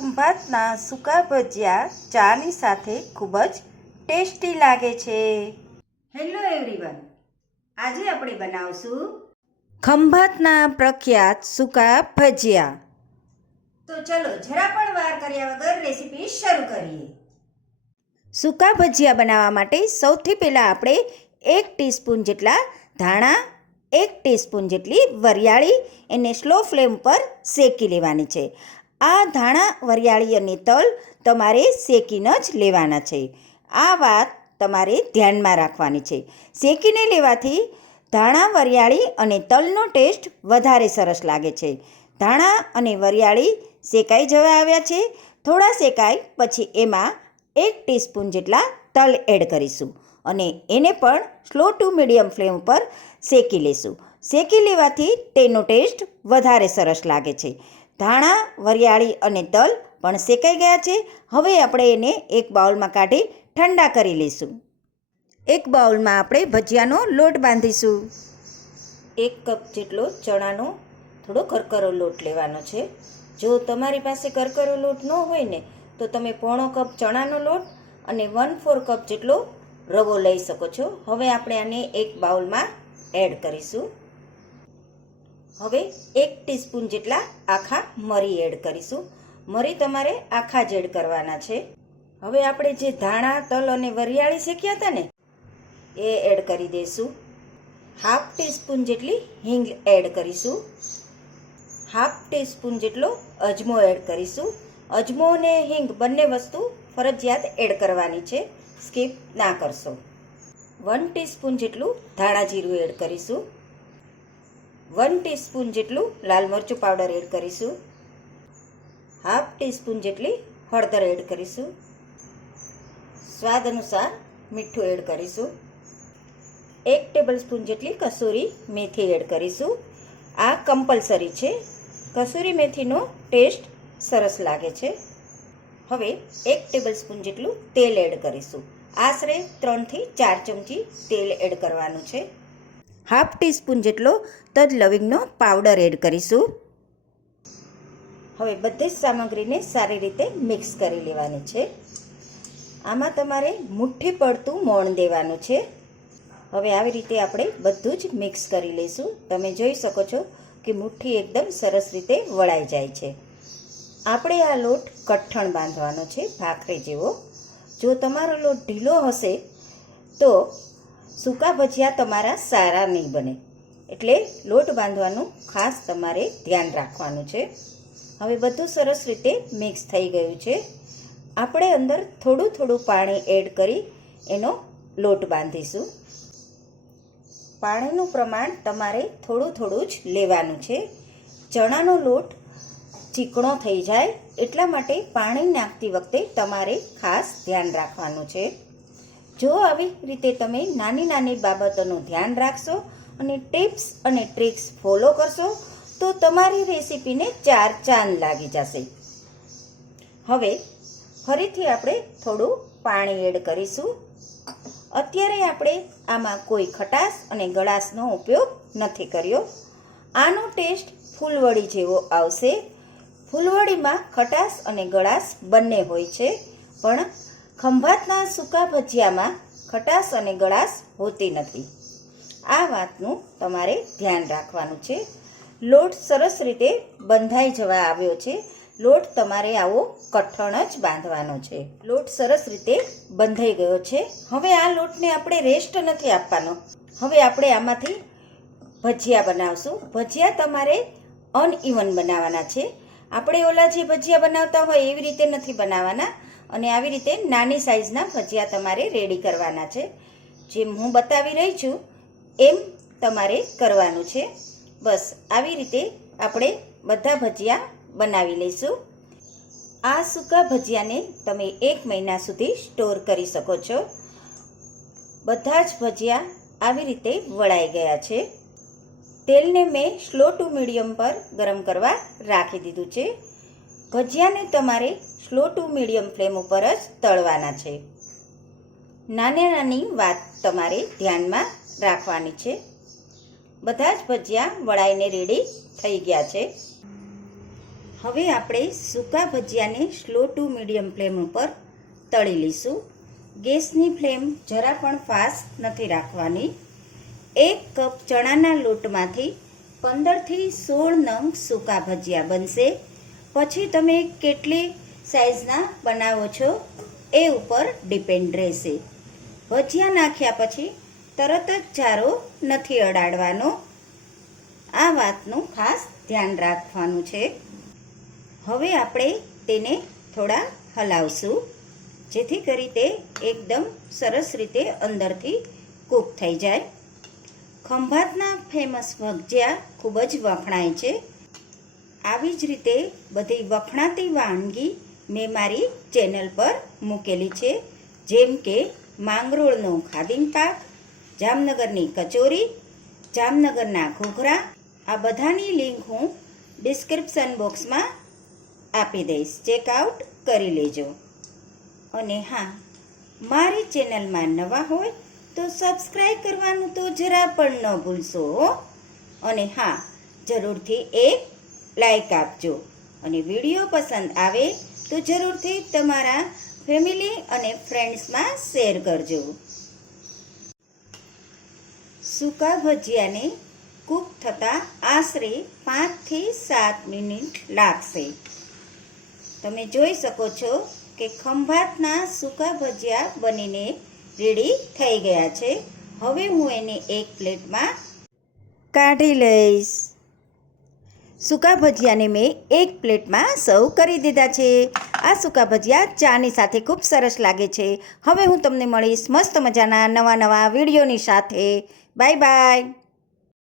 ખંભાતના સૂકા ભજીયા ચાની સાથે ખૂબ જ ટેસ્ટી લાગે છે. હેલો એવરીવન આજે આપણે બનાવશું ખંભાતના પ્રખ્યાત સૂકા ભજીયા. તો ચલો જરા પણ વાર કર્યા વગર રેસીપી શરૂ કરીએ. સૂકા ભજીયા બનાવવા માટે સૌથી પહેલાં આપણે એક ટીસ્પૂન જેટલા ધાણા એક ટીસ્પૂન જેટલી વરિયાળી એને સ્લો ફ્લેમ પર શેકી લેવાની છે. આ ધાણા વરિયાળી અને તલ તમારે શેકીને જ લેવાના છે. આ વાત તમારે ધ્યાનમાં રાખવાની છે. શેકીને લેવાથી ધાણા વરિયાળી અને તલનો ટેસ્ટ વધારે સરસ લાગે છે. ધાણા અને વરિયાળી શેકાઈ જવા આવ્યા છે. થોડા શેકાય પછી એમાં એક ટીસ્પૂન જેટલા તલ એડ કરીશું અને એને પણ સ્લો ટુ મીડિયમ ફ્લેમ પર શેકી લેશું. શેકી લેવાથી તેનો ટેસ્ટ વધારે સરસ લાગે છે. ધાણા, વરિયાળી અને તલ પણ શેકાઈ ગયા છે. હવે આપણે એને એક બાઉલમાં કાઢી ઠંડા કરી લઈશું. એક બાઉલમાં આપણે ભજીયાનો લોટ બાંધીશું. એક કપ જેટલો ચણાનો થોડો કરકરો લોટ લેવાનો છે. જો તમારી પાસે કરકરો લોટ ન હોય ને, તો તમે પોણો કપ ચણાનો લોટ અને વન ફોર કપ જેટલો રવો લઈ શકો છો. હવે આપણે આને એક બાઉલમાં એડ કરીશું. હવે એક ટીસ્પૂન જેટલા આખા મરી એડ કરીશું. મરી તમારે આખા જ એડ કરવાના છે. હવે આપણે જે ધાણા, તલ અને વરિયાળી શેક્યા હતા ને, એ એડ કરી દઈશું. હાફ ટીસ્પૂન જેટલી હિંગ એડ કરીશું. હાફ ટીસ્પૂન જેટલો અજમો એડ કરીશું. અજમો અને હિંગ બંને વસ્તુ ફરજિયાત એડ કરવાની છે. સ્કીપ ના કરશો. વન ટીસ્પૂન જેટલું ધાણા જીરું એડ કરીશું. વન ટીસ્પૂન જેટલું લાલ મરચું પાવડર એડ કરીશું. હાફ ટીસ્પૂન જેટલી હળદર એડ કરીશું. સ્વાદ અનુસાર મીઠું એડ કરીશું. એક ટેબલ સ્પૂન જેટલી કસૂરી મેથી એડ કરીશું. આ કમ્પલસરી છે. કસૂરી મેથીનો ટેસ્ટ સરસ લાગે છે. હવે એક ટેબલ સ્પૂન જેટલું તેલ એડ કરીશું. આશરે ત્રણથી ચાર ચમચી તેલ એડ કરવાનું છે. હાફ ટીસ્પૂન જેટલો તજ લવિંગનો પાવડર એડ કરીશું. હવે બધી જ સામગ્રીને સારી રીતે મિક્સ કરી લેવાની છે. આમાં તમારે મુઠ્ઠી પડતું મોણ દેવાનું છે. હવે આવી રીતે આપણે બધું જ મિક્સ કરી લઈશું. તમે જોઈ શકો છો કે મુઠ્ઠી એકદમ સરસ રીતે વળાઈ જાય છે. આપણે આ લોટ કઠણ બાંધવાનો છે, ભાખરી જેવો. જો તમારો લોટ ઢીલો હશે તો સૂકા ભજીયા તમારા સારા નહીં બને. એટલે લોટ બાંધવાનું ખાસ તમારે ધ્યાન રાખવાનું છે. હવે બધું સરસ રીતે મિક્સ થઈ ગયું છે. આપણે અંદર થોડું થોડું પાણી એડ કરી એનો લોટ બાંધીશું. પાણીનું પ્રમાણ તમારે થોડું થોડું જ લેવાનું છે. ચણાનો લોટ ચીકણો થઈ જાય એટલા માટે પાણી નાખતી વખતે તમારે ખાસ ધ્યાન રાખવાનું છે. જો આવી રીતે તમે નાની નાની બાબતોનું ધ્યાન રાખશો અને ટિપ્સ અને ટ્રિક્સ ફોલો કરશો, તો તમારી રેસીપીને ચાર ચાંદ લાગી જશે. હવે ફરીથી આપણે થોડું પાણી એડ કરીશું. અત્યારે આપણે આમાં કોઈ ખટાશ અને ગળાશનો ઉપયોગ નથી કર્યો. આનો ટેસ્ટ ફૂલવડી જેવો આવશે. ફૂલવડીમાં ખટાશ અને ગળાશ બંને હોય છે, પણ ખંભાતના સૂકા ભજીયામાં ખટાશ અને ગળાશ હોતી નથી. આ વાતનું તમારે ધ્યાન રાખવાનું છે. લોટ સરસ રીતે બંધાઈ જવા આવ્યો છે. લોટ તમારે આવો કઠણ જ બાંધવાનો છે. લોટ સરસ રીતે બંધાઈ ગયો છે. હવે આ લોટને આપણે રેસ્ટ નથી આપવાનો. હવે આપણે આમાંથી ભજીયા બનાવશું. ભજીયા તમારે અનઇવન બનાવવાના છે. આપણે ઓલા જે ભજીયા બનાવતા હોય એવી રીતે નથી બનાવવાના. અને આવી રીતે નાની સાઇઝના ભજીયા તમારે રેડી કરવાના છે. જેમ હું બતાવી રહી છું, એમ તમારે કરવાનું છે. બસ, આવી રીતે આપણે બધા ભજીયા બનાવી લઈશું. આ સૂકા ભજીયાને તમે એક મહિના સુધી સ્ટોર કરી શકો છો. બધા જ ભજીયા આવી રીતે વળાઈ ગયા છે. તેલને મેં સ્લો ટુ મીડિયમ પર ગરમ કરવા રાખી દીધું છે. ભજીયાને તમારે સ્લો ટુ મીડિયમ ફ્લેમ ઉપર જ તળવાના છે. નાની નાની વાત તમારે ધ્યાનમાં રાખવાની છે. બધા જ ભજીયા વળાઈને રેડી થઈ ગયા છે. હવે આપણે સૂકા ભજીયાને સ્લો ટુ મીડિયમ ફ્લેમ ઉપર તળી લઈશું. ગેસની ફ્લેમ જરા પણ ફાસ્ટ નથી રાખવાની. એક કપ ચણાના લોટમાંથી પંદરથી સોળ નંગ સૂકા ભજીયા બનશે. પછી તમે કેટલી સાઇઝના બનાવો છો એ ઉપર ડિપેન્ડ રહેશે. ભજીયા નાખ્યા પછી તરત જ ચારો નથી અડાડવાનો. આ વાતનું ખાસ ધ્યાન રાખવાનું છે. હવે આપણે તેને થોડા હલાવશું, જેથી કરી તે એકદમ સરસ રીતે અંદરથી કૂક થઈ જાય. ખંભાતના ફેમસ ભજીયા ખૂબ જ વખણાય છે. આવી જ રીતે બધી વખણાતી વાનગી મેં મારી ચેનલ પર મૂકેલી છે. જેમ કે માંગરોળનો ખાદીમ પાક, જામનગરની કચોરી, જામનગરના ઘોઘરા, આ બધાની લિંક હું ડિસ્ક્રિપ્શન બોક્સમાં આપી દઈશ. ચેકઆઉટ કરી લેજો. અને હા, મારી ચેનલમાં નવા હોય તો સબસ્ક્રાઈબ કરવાનું તો જરા પણ ન ભૂલશો અને હા, જરૂરથી એક લાઈક આપજો. અને વીડિયો પસંદ આવે તો જરૂરથી તમારા ફેમિલી અને ફ્રેન્ડ્સમાં શેર કરજો. સૂકા ભજીયાને કૂક થતાં આશરે પાંચથી સાત મિનિટ લાગશે. તમે જોઈ શકો છો કે ખંભાતના સૂકા ભજીયા બનીને રેડી થઈ ગયા છે. હવે હું એને એક પ્લેટમાં કાઢી લઈશ. સૂકા ભજીયાને મેં એક પ્લેટમાં સર્વ કરી દીધા છે. આ સૂકા ભજીયા ચાની સાથે ખૂબ સરસ લાગે છે. હવે હું તમને મળીશ મસ્ત મજાના નવા નવા વિડીયોની સાથે. Bye bye.